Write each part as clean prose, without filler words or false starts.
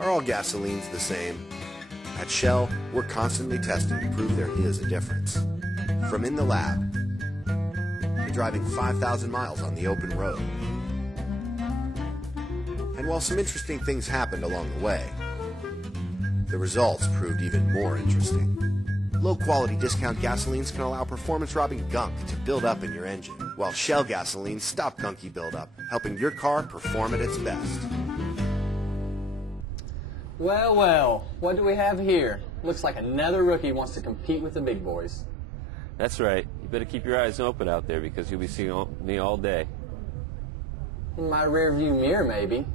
Are all gasolines the same? At Shell, we're constantly testing to prove there is a difference. From in the lab to driving 5,000 miles on the open road. And while some interesting things happened along the way, the results proved even more interesting. Low-quality discount gasolines can allow performance-robbing gunk to build up in your engine, while Shell gasolines stop gunky buildup, helping your car perform at its best. Well, well, what do we have here? Looks like another rookie wants to compete with the big boys. That's right. You better keep your eyes open out there because you'll be seeing me all day. In my rearview mirror, maybe.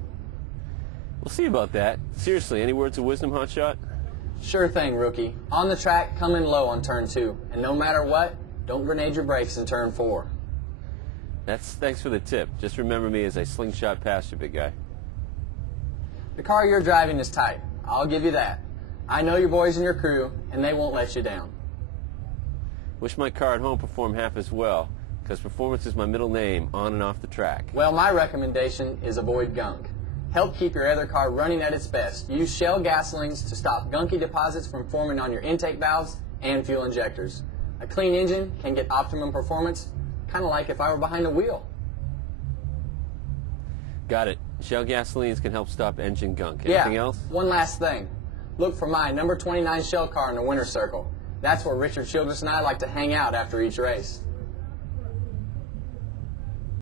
We'll see about that. Seriously, any words of wisdom, Hotshot? Sure thing, rookie. On the track, come in low on turn 2. And no matter what, don't grenade your brakes in turn 4. Thanks for the tip. Just remember me as I slingshot past you, big guy. The car you're driving is tight. I'll give you that. I know your boys and your crew, and they won't let you down. Wish my car at home performed half as well, because performance is my middle name on and off the track. Well, my recommendation is avoid gunk. Help keep your other car running at its best. Use Shell gasolines to stop gunky deposits from forming on your intake valves and fuel injectors. A clean engine can get optimum performance, kind of like if I were behind the wheel. Got it. Shell gasolines can help stop engine gunk. Anything else? One last thing. Look for my number 29 Shell car in the winner's circle. That's where Richard Childress and I like to hang out after each race.